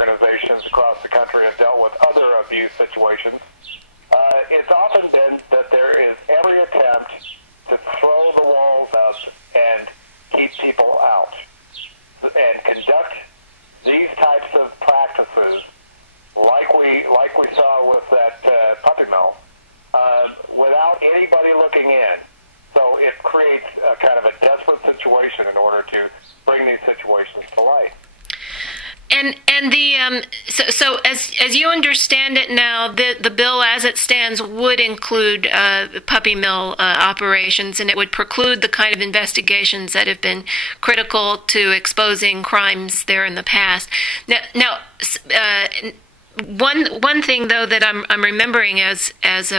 organizations across the country have dealt with other abuse situations, it's often been that there is every attempt to throw the walls up and keep people out and conduct these types of practices like we saw with that puppy mill without anybody looking in. So it creates a kind of a desperate situation in order to bring these situations to light. And the so as you understand it now, the bill as it stands would include puppy mill operations, and it would preclude the kind of investigations that have been critical to exposing crimes there in the past. Now one thing though that I'm remembering as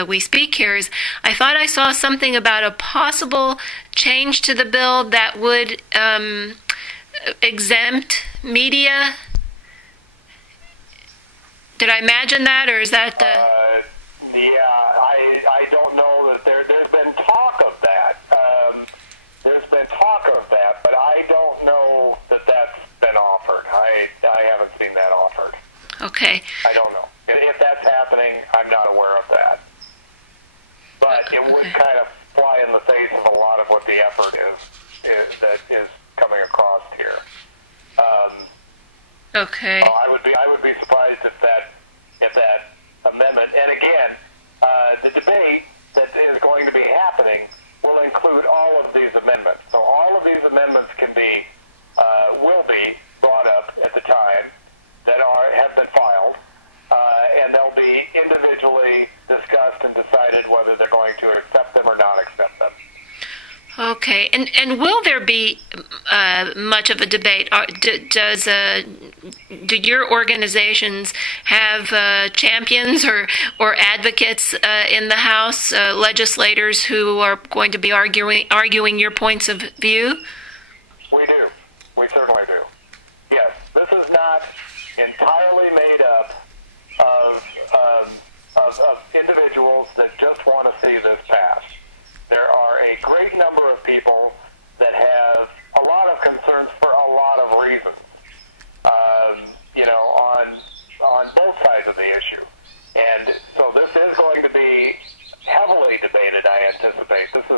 we speak here is I thought I saw something about a possible change to the bill that would exempt media. Did I imagine that, or is that the... I don't know that there's been talk of that. There's been talk of that, but I don't know that that's been offered. I haven't seen that offered. Okay. I don't know. If that's happening, I'm not aware of that. But it would kind of fly in the face of a lot of what the effort is that is coming across here. Okay. So I would be surprised if that amendment, and again, the debate that is going to be happening will include all of these amendments. So all of these amendments will be brought up at the time that have been filed, and they'll be individually discussed and decided whether they're going to accept them or not accept them. Okay, and will there be much of a debate? Do your organizations have champions or advocates in the House, legislators who are going to be arguing your points of view? We do. We certainly do. Yes, this is not entirely made up of individuals that just want to see this pass. There are a great number of people that have a lot of concerns for a lot of reasons, on both sides of the issue. And so this is going to be heavily debated, I anticipate. This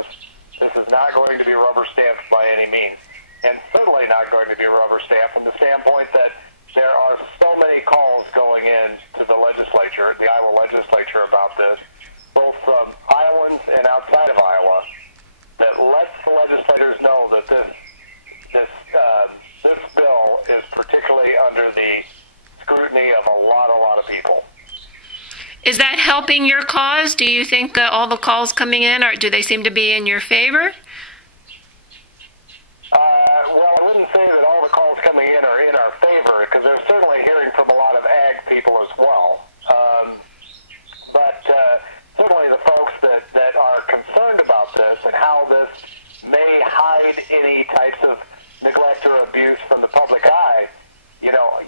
is not going to be rubber stamped by any means, and certainly not going to be rubber stamped from the standpoint that there are so many calls going in to the legislature, the Iowa legislature, about this, both from Iowans and outside of Iowa, that lets the legislators know that this bill is particularly under the scrutiny of a lot of people. Is that helping your cause? Do you think that all the calls coming in, or do they seem to be in your favor? Well, I wouldn't say that all the calls coming in are in our favor, because they're certainly hearing from a lot of ag people as well. But certainly the folks that are concerned about this and how this may hide any types of neglect or abuse from the public eye,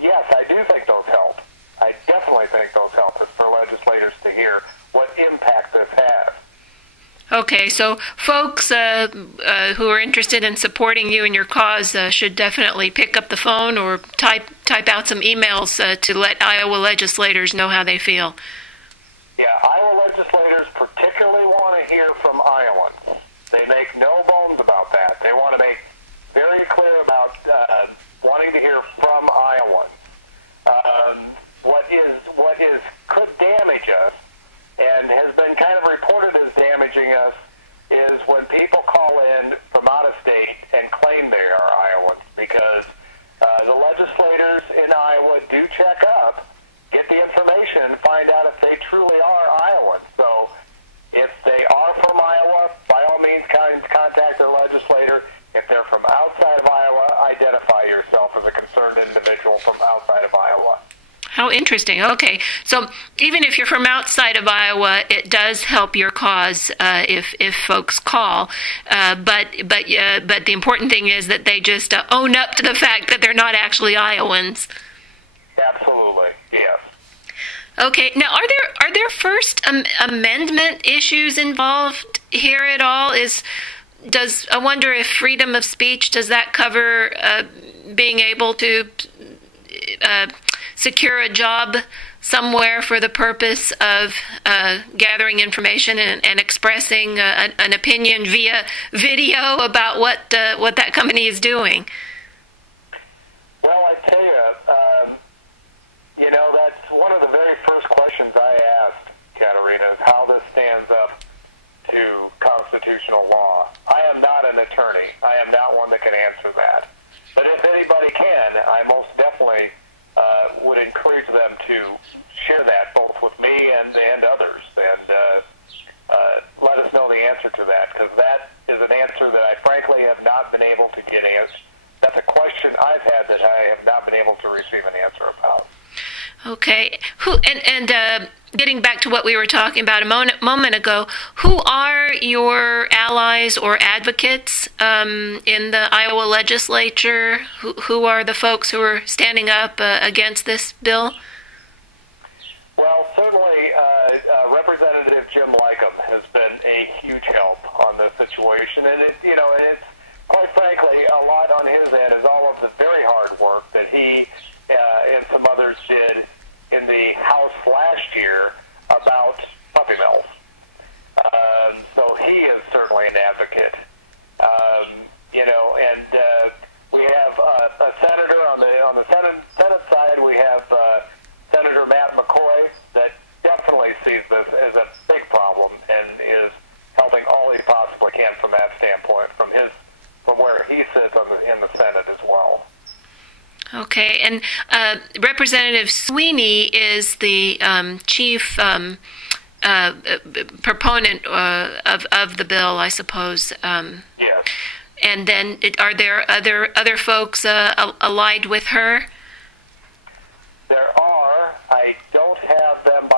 yes, I do think those help. I definitely think those help for legislators to hear what impact this has. Okay, so folks who are interested in supporting you and your cause should definitely pick up the phone or type out some emails to let Iowa legislators know how they feel. Yeah, Iowa legislators particularly want to hear from Iowans. They make no bones about that. They want to make very clear about wanting to hear from Iowans. What could damage us and has been kind of reported as damaging us is when people call in from out of state and claim they are Iowans, because the legislators in Iowa do check up, get the information, and find out if they truly are Iowans. So if they are from Iowa, by all means contact their legislator. If they're from outside of Iowa, identify yourself as a concerned individual from outside of Iowa. How interesting. Okay, so even if you're from outside of Iowa, it does help your cause if folks call. But the important thing is that they just own up to the fact that they're not actually Iowans. Absolutely, yes. Okay, now are there First Amendment issues involved here at all? I wonder if freedom of speech, does that cover being able to secure a job somewhere for the purpose of gathering information and expressing an opinion via video about what that company is doing? Well, I tell you, that's one of the very first questions I asked, Katerina, is how this stands up to constitutional law. I am not an attorney. I am not one that can answer that. But if anybody can, I most definitely would encourage them to share that both with me and others, and let us know the answer to that, because that is an answer that I frankly have not been able to get answered. That's a question I've had that I have not been able to receive an answer about. Okay. Getting back to what we were talking about a moment ago, who are your allies or advocates in the Iowa legislature? Who are the folks who are standing up against this bill? Well, certainly Representative Jim Lycum has been a huge help on this situation, and it's quite frankly a lot on his end is all of the very hard work that he and some others did in the House last year about puppy mills. So he is certainly an advocate. We have a senator on the Senate side. We have Senator Matt McCoy that definitely sees this as a big problem and is helping all he possibly can from that standpoint, from where he sits in the Senate as well. Okay, and Representative Sweeney is the chief proponent of the bill, I suppose. Yes. And then, are there other folks allied with her? There are. I don't have them